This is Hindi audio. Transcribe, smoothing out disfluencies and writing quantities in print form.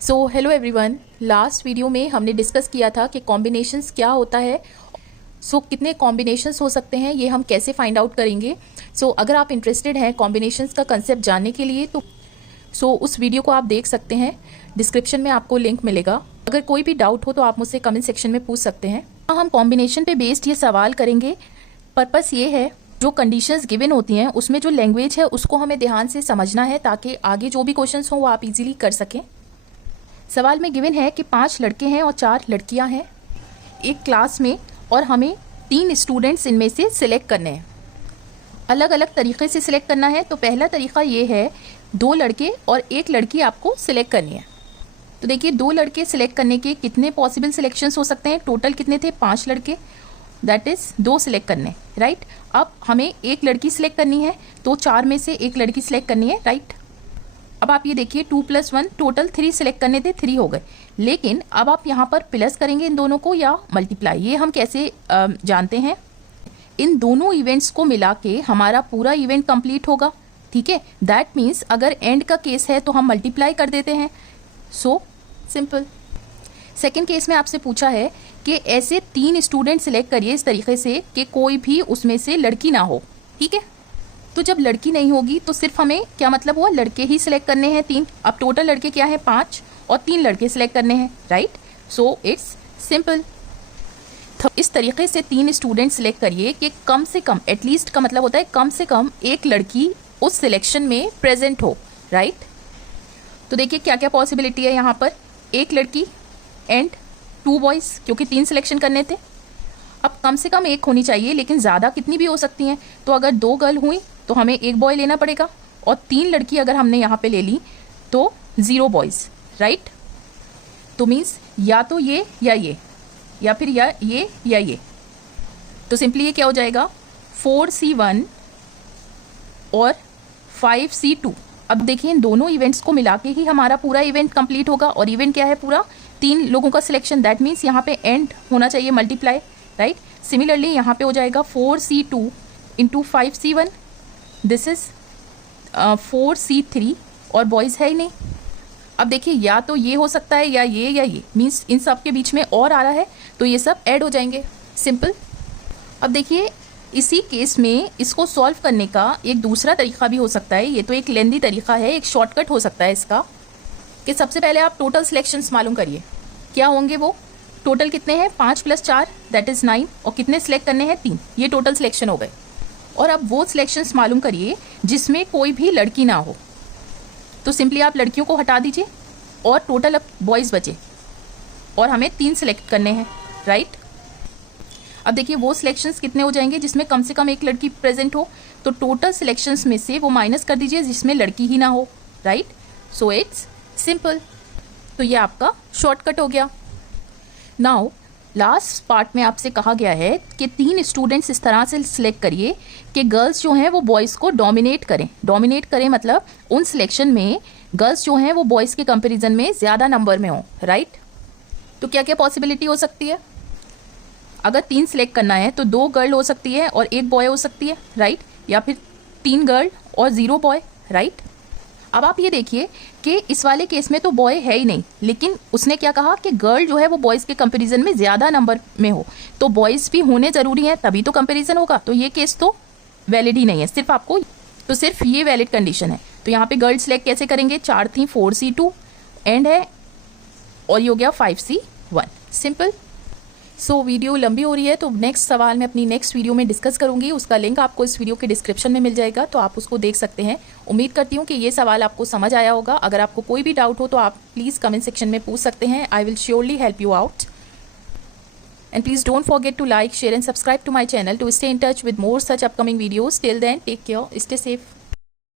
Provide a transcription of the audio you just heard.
So hello everyone, last video में हमने डिस्कस किया था कि कॉम्बिनेशंस क्या होता है। कितने कॉम्बिनेशंस हो सकते हैं ये हम कैसे फाइंड आउट करेंगे। अगर आप इंटरेस्टेड हैं कॉम्बिनेशंस का कंसेप्ट जानने के लिए तो उस वीडियो को आप देख सकते हैं। डिस्क्रिप्शन में आपको लिंक मिलेगा। अगर कोई भी डाउट हो तो आप मुझसे कमेंट सेक्शन में पूछ सकते हैं। हम कॉम्बिनेशन पे बेस्ड ये सवाल करेंगे। पर्पस ये है, जो कंडीशंस गिवन होती हैं उसमें जो लैंग्वेज है उसको हमें ध्यान से समझना है ताकि आगे जो भी क्वेश्चंस हों वो आप इजीली कर सकें। सवाल में गिवन है कि 5 लड़के हैं और 4 लड़कियां हैं एक क्लास में, और हमें 3 स्टूडेंट्स इनमें से सिलेक्ट करने हैं। अलग अलग तरीके से सिलेक्ट करना है। तो पहला तरीका ये है, 2 लड़के और 1 लड़की आपको सिलेक्ट करनी है। तो देखिए 2 लड़के सिलेक्ट करने के कितने पॉसिबल सिलेक्शंस हो सकते हैं। टोटल कितने थे? 5 लड़के, दैट इज 2 सिलेक्ट करने, राइट। अब हमें 1 लड़की सिलेक्ट करनी है तो 4 में से 1 लड़की सिलेक्ट करनी है, राइट। अब आप ये देखिए 2 + 1 टोटल 3 सिलेक्ट करने थे, 3 हो गए। लेकिन अब आप यहाँ पर प्लस करेंगे इन दोनों को या मल्टीप्लाई, ये हम कैसे जानते हैं? इन दोनों इवेंट्स को मिला के हमारा पूरा इवेंट कंप्लीट होगा, ठीक है। दैट मीन्स अगर एंड का केस है तो हम मल्टीप्लाई कर देते हैं। So simple. सेकेंड केस में आपसे पूछा है कि ऐसे 3 स्टूडेंट सिलेक्ट करिए इस तरीके से कि कोई भी उसमें से लड़की ना हो, ठीक है। तो जब लड़की नहीं होगी तो सिर्फ हमें क्या मतलब हुआ, लड़के ही सिलेक्ट करने हैं 3। अब टोटल लड़के क्या है? 5 और 3 लड़के सिलेक्ट करने हैं, राइट। So it's simple. तो इस तरीके से 3 स्टूडेंट सिलेक्ट करिए कि कम से कम, एटलीस्ट का मतलब होता है कम से कम 1 लड़की उस सिलेक्शन में प्रेजेंट हो, राइट। तो देखिए क्या क्या पॉसिबिलिटी है यहाँ पर। 1 लड़की एंड 2 बॉयज़, क्योंकि 3 सिलेक्शन करने थे। अब कम से कम 1 होनी चाहिए, लेकिन ज़्यादा कितनी भी हो सकती हैं। तो अगर 2 गर्ल हुई तो हमें 1 बॉय लेना पड़ेगा, और 3 लड़की अगर हमने यहाँ पे ले ली तो 0 बॉयज़, राइट। तो मीन्स या तो ये या फिर या ये। तो सिंपली ये क्या हो जाएगा, 4C1 और 5C2। अब देखिए इन दोनों इवेंट्स को मिला के ही हमारा पूरा इवेंट कंप्लीट होगा। और इवेंट क्या है? पूरा 3 लोगों का सिलेक्शन। दैट मीन्स यहाँ पे एंड होना चाहिए मल्टीप्लाई, राइट। सिमिलरली यहाँ पे हो जाएगा 4C2 × 5C1, this is 4C3, और बॉयज़ है ही नहीं। अब देखिए या तो ये हो सकता है या ये मीन्स इन सब के बीच में और आ रहा है, तो ये सब ऐड हो जाएंगे, सिंपल। अब देखिए इसी केस में इसको सॉल्व करने का एक दूसरा तरीका भी हो सकता है। ये तो एक लेंदी तरीका है, एक शॉर्टकट हो सकता है इसका, कि सबसे पहले आप टोटल सिलेक्शंस मालूम करिए क्या होंगे। वो टोटल कितने हैं? 5 + 4 दैट इज़ 9, और कितने सिलेक्ट करने हैं? 3। ये टोटल सिलेक्शन हो गए। और अब वो सिलेक्शंस मालूम करिए जिसमें कोई भी लड़की ना हो। तो सिंपली आप लड़कियों को हटा दीजिए और टोटल अब बॉयज़ बचे, और हमें 3 सिलेक्ट करने हैं, राइट। अब देखिए वो सिलेक्शंस कितने हो जाएंगे जिसमें कम से कम 1 लड़की प्रेजेंट हो। तो टोटल सिलेक्शंस में से वो माइनस कर दीजिए जिसमें लड़की ही ना हो, राइट। So it's simple. तो ये आपका शॉर्टकट हो गया। नाउ लास्ट पार्ट में आपसे कहा गया है कि 3 स्टूडेंट्स इस तरह से सिलेक्ट करिए कि गर्ल्स जो हैं वो बॉयज़ को डोमिनेट करें मतलब उन सिलेक्शन में गर्ल्स जो हैं वो बॉयज़ के कंपैरिजन में ज़्यादा नंबर में हों, राइट। तो क्या क्या पॉसिबिलिटी हो सकती है? अगर 3 सिलेक्ट करना है तो 2 गर्ल हो सकती है और 1 बॉय हो सकती है, राइट। या फिर 3 गर्ल और 0 बॉय, राइट। अब आप ये देखिए कि इस वाले केस में तो बॉय है ही नहीं, लेकिन उसने क्या कहा कि गर्ल जो है वो बॉयज़ के कंपैरिजन में ज़्यादा नंबर में हो। तो बॉयज़ भी होने ज़रूरी हैं तभी तो कंपैरिजन होगा। तो ये केस तो वैलिड ही नहीं है, सिर्फ ये वैलिड कंडीशन है। तो यहाँ पे गर्ल सिलेक्ट कैसे करेंगे? 4 थी, 4C2 एंड है, और ये हो गया 5C1, सिंपल। वीडियो लंबी हो रही है तो नेक्स्ट सवाल मैं अपनी नेक्स्ट वीडियो में डिस्कस करूंगी। उसका लिंक आपको इस वीडियो के डिस्क्रिप्शन में मिल जाएगा, तो आप उसको देख सकते हैं। उम्मीद करती हूँ कि ये सवाल आपको समझ आया होगा। अगर आपको कोई भी डाउट हो तो आप प्लीज़ कमेंट सेक्शन में पूछ सकते हैं। I will surely help you out. And please don't forget to like, share and subscribe to my channel to stay in touch with more such upcoming videos. Till then take care, stay safe.